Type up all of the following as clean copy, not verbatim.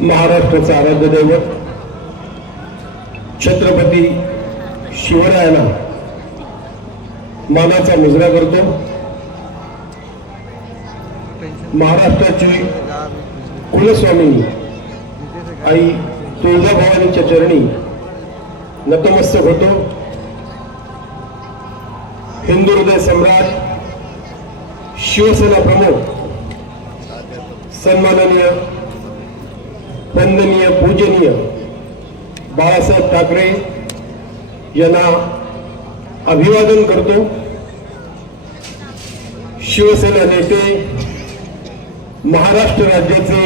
महाराष्ट्राचा आराध्य दैवत छत्रपती शिवरायांना मानाचा मुजरा करतो। महाराष्ट्राची कुलस्वामिनी आई तुळजाभवानीच्या चरणी नतमस्तक होतो। हिंदू हृदय सम्राट शिवसेना प्रमुख सन्माननीय वंदनीय पूजनीय बाळासाहेब ठाकरे यांना अभिवादन करतो। शिवसेना नेते महाराष्ट्र राज्याचे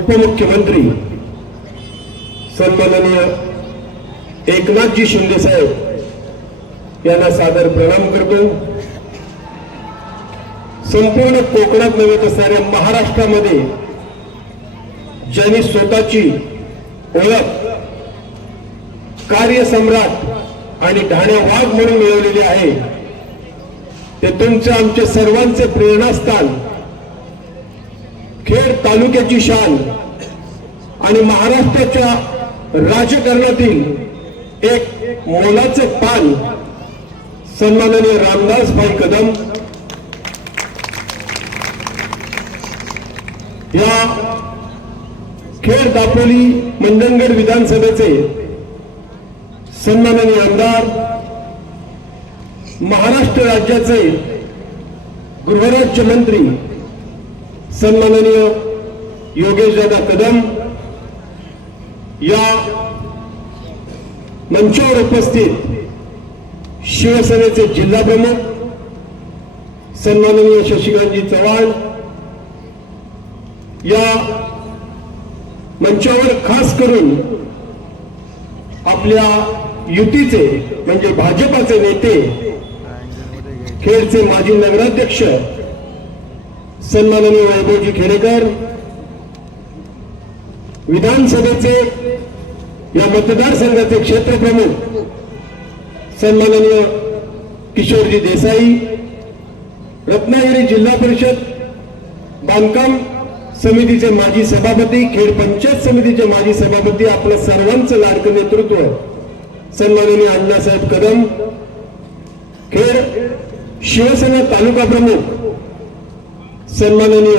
उपमुख्यमंत्री सन्माननीय एकनाथजी शिंदे साहेब यांना सादर प्रणाम करतो। संपूर्ण कोकणात नव्हे तर साऱ्या महाराष्ट्रामध्ये ज्यांनी स्वतःची ओळख कार्यसम्राट आणि ढाण्या वाघ म्हणून मिळवलेली आहे ते तुमचे आमचे सर्वांचे प्रेरणास्थान, खेड तालुक्याची शान आणि महाराष्ट्राच्या राजकारणातील एक मोलाचे पान सन्माननीय रामदास भाई कदम या खेड दापोली मंडणगड विधानसभेचे सन्माननीय आमदार, महाराष्ट्र राज्याचे गृहराज्यमंत्री सन्माननीय योगेशदादा कदम या मंचावर उपस्थित शिवसेनेचे जिल्हा प्रमुख सन्माननीय शशिकांतजी चव्हाण या मंचावर खास करून आपल्या युतीचे म्हणजे भाजपाचे नेते खेडचे माजी नगराध्यक्ष सन्माननीय वैभवजी खेडेकर, विधानसभेचे या मतदारसंघाचे क्षेत्रप्रमुख सन्माननीय किशोरजी देसाई, रत्नागिरी जिल्हा परिषद बांधकाम समितीचे माजी सभापती, खेड पंचायत समितीचे माजी सभापती, आपलं सर्वांचं लाडकं नेतृत्व सन्माननीय अण्णासाहेब कदम, खेड शिवसेना तालुका प्रमुख सन्माननीय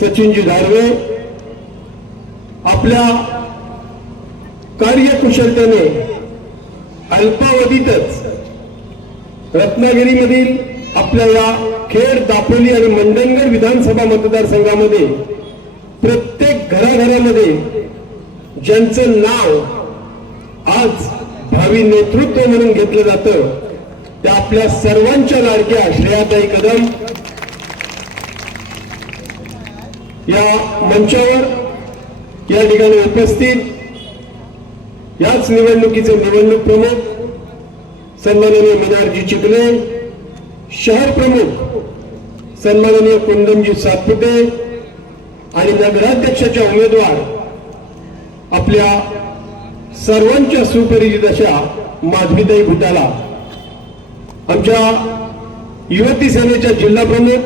सचिनजी धारवे, आपल्या कार्यकुशलतेने अल्पावधीतच रत्नागिरीमधील आपल्या या खेड दापोली आणि मंडणगड विधानसभा मतदारसंघामध्ये प्रत्येक घराघरामध्ये ज्यांचं नाव आज भावी नेतृत्व म्हणून घेतलं जातं त्या आपल्या सर्वांच्या लाडक्या श्रेयाताई कदम या मंचावर या ठिकाणी उपस्थित याच निवडणुकीचे निवडणूक प्रमुख सन्माननीय मिनारजी चिखले, शहर प्रमुख सन्माननीय कुंदनजी सातपुते आणि नगराध्यक्षाच्या उमेदवार आपल्या सर्वांच्या सुपरिचित अशा माधवीताई भुताला, आमच्या युवती सेनेच्या जिल्हा प्रमुख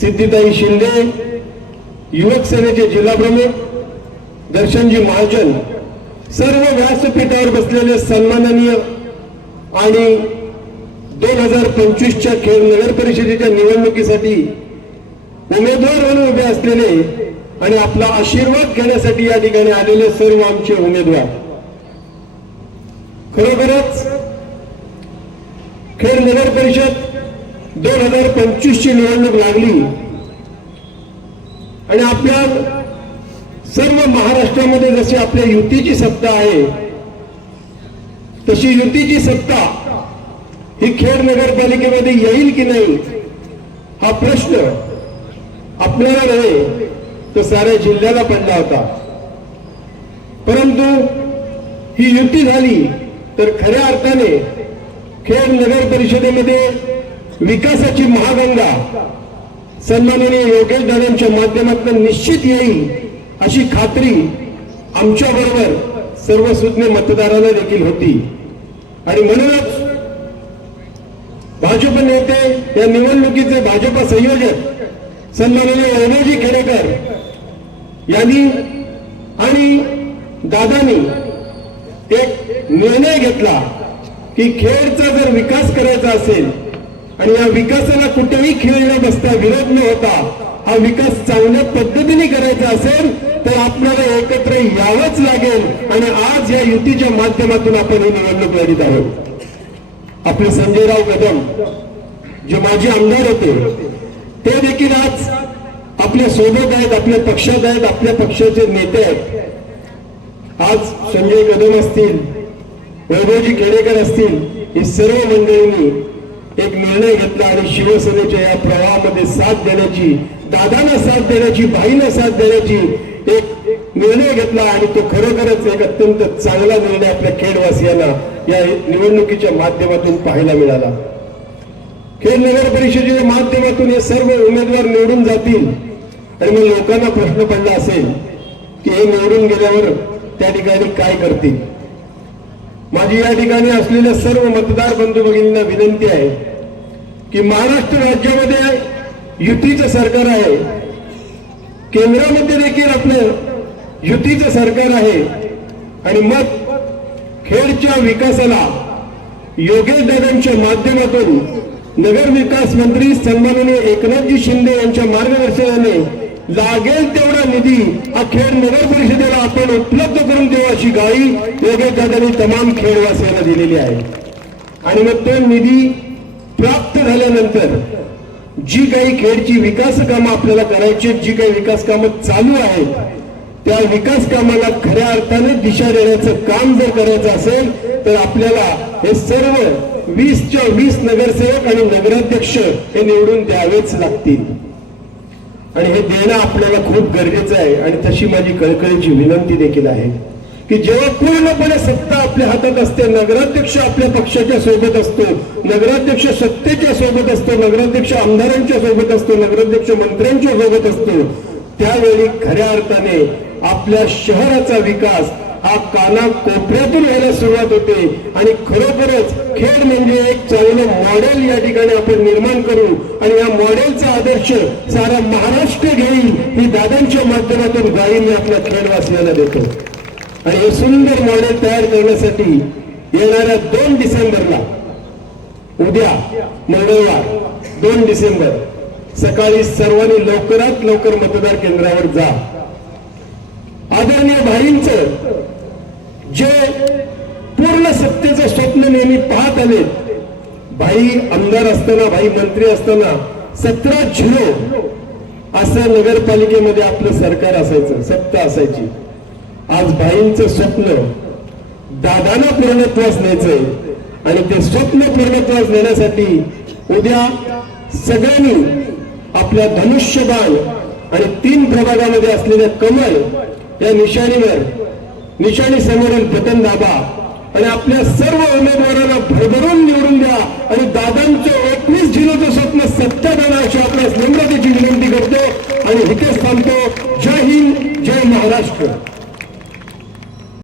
सिद्धिताई शिंदे, युवक सेनेचे जिल्हा प्रमुख दर्शनजी महाजन, सर्व व्यासपीठावर बसलेले सन्माननीय आणि 2025च्या खेड नगर परिषदेच्या निवडणुकीसाठी उमेदवार म्हणून उभे असलेले आणि आपला आशीर्वाद घेण्यासाठी या ठिकाणी आलेले सर्व आमचे उमेदवार, खरोखरच खेड नगर परिषद 2025ची निवडणूक लागली आणि आपल्या सर्व महाराष्ट्रामध्ये जशी आपल्या युतीची सत्ता आहे तशी युतीची सत्ता ही खेड नगरपालिकेमध्ये येईल की नाही हा प्रश्न आपल्याला नव्हे तर साऱ्या जिल्ह्याला पडला होता। परंतु ही युती झाली तर खऱ्या अर्थाने खेड नगर परिषदेमध्ये विकासाची महागंगा सन्माननीय योगेश दादांच्या माध्यमातून निश्चित येईल अशी खात्री आमच्या बरोबर सर्व सुज्ञ मतदारांना देखील होती आणि म्हणूनच भाजप नेते या निवडणुकीचे भाजप संयोजक सन्माननीय वैभवजी खेडेकर यांनी आणि दादानी एक निर्णय घेतला की खेडचा जर विकास करायचा असेल आणि या विकासाला कुठेही खेळ न बसता विरोध न होता हा विकास चांगल्या पद्धतीने करायचा असेल तर आपल्याला एकत्र यावंच लागेल आणि आज या युतीच्या माध्यमातून आपण ही निवडणूक लढीत आहोत. आपले संजयराव कदम जे माजी आमदार होते ते देखील आज आपल्या सोबत आहेत, आपल्या पक्षात आहेत, आपल्या पक्षाचे नेते आहेत. आज संजय कदम असतील, वैभवजी खेडेकर असतील, हे सर्व मंडळींनी एक निर्णय घेतला आणि शिवसेनेच्या या प्रवाहामध्ये साथ देण्याची, दादांना साथ देण्याची, भाईंना साथ देण्याची एक निर्णय घेतला आणि तो खरोखरच एक अत्यंत चांगला निर्णय आपल्या खेडवासियांना या निवडणुकीच्या माध्यमातून पाहायला मिळाला. खेड नगर परिषदेच्या माध्यमातून हे सर्व उमेदवार निवडून जातील आणि मग लोकांना प्रश्न पडला असेल की हे निवडून गेल्यावर त्या ठिकाणी काय करतील. माझी या ठिकाणी असलेल्या सर्व मतदार बंधू भगिनींना विनंती आहे की महाराष्ट्र राज्यामध्ये युतीचं सरकार आहे, केंद्रामध्ये देखील आपलं युतीचं सरकार आहे आणि मग खेडच्या विकासाला योगेश दादांच्या माध्यमातून नगर विकास मंत्री सन्माननीय एकनाथजी शिंदे यांच्या मार्गदर्शनाने लागेल तेवढा निधी हा खेड नगर परिषदेला आपण उपलब्ध करून देऊ अशी ग्वाही योगेश दादांनी तमाम खेडवासियांना दिलेली आहे. आणि मग तो निधी प्राप्त झाल्यानंतर जी काही खेडची विकास कामं आपल्याला करायची, जी काही विकास कामं चालू आहेत त्या विकास कामाला खऱ्या अर्थाने दिशा देण्याचं काम जर करायचं असेल तर आपल्याला हे सर्व 20च्या 20 नगरसेवक आणि नगराध्यक्ष हे निवडून द्यावेच लागतील आणि हे देणं आपल्याला खूप गरजेचं आहे. आणि तशी माझी कळकळीची विनंती देखील आहे की जेव्हा पूर्णपणे सत्ता आपल्या हातात असते, नगराध्यक्ष आपल्या पक्षाच्या सोबत असतो, नगराध्यक्ष सत्तेच्या सोबत असतो, नगराध्यक्ष आमदारांच्या सोबत असतो, नगराध्यक्ष मंत्र्यांच्या सोबत असतो, त्यावेळी खऱ्या अर्थाने आपल्या शहराचा विकास हा कानाकोपऱ्यातून व्हायला सुरुवात होते आणि खरोखरच खेड म्हणजे एक चांगलं मॉडेल या ठिकाणी आपण निर्माण करू आणि या मॉडेलचा आदर्श सारा महाराष्ट्र घेईल ही दादांच्या माध्यमातून ग्वाही मी आपल्या खेडवासियांना देतो. आणि हे सुंदर मॉडेल तयार करण्यासाठी येणाऱ्या 2 डिसेंबरला, उद्या मंगळवार 2 डिसेंबर सकाळी सर्वांनी लवकरात लवकर मतदार केंद्रावर जा. आदरणीय भाईंचं जे पूर्ण सत्तेचं स्वप्न नेहमी पाहत आले, भाई आमदार असताना, भाई मंत्री असताना 17-0 असं नगरपालिकेमध्ये आपलं सरकार असायचं, सत्ता असायची. आज भाईंचं स्वप्न दादांना पूर्णत्वास न्यायचंय आणि ते स्वप्न पूर्णत्वास नेण्यासाठी उद्या सगळ्यांनी आपल्या धनुष्यबाण आणि 3 प्रभागामध्ये असलेल्या कमळ या निशाणीवर, निशाणी समोरील बटन दाबा आणि आपल्या सर्व उमेदवारांना भरभरून निवडून द्या आणि दादांचं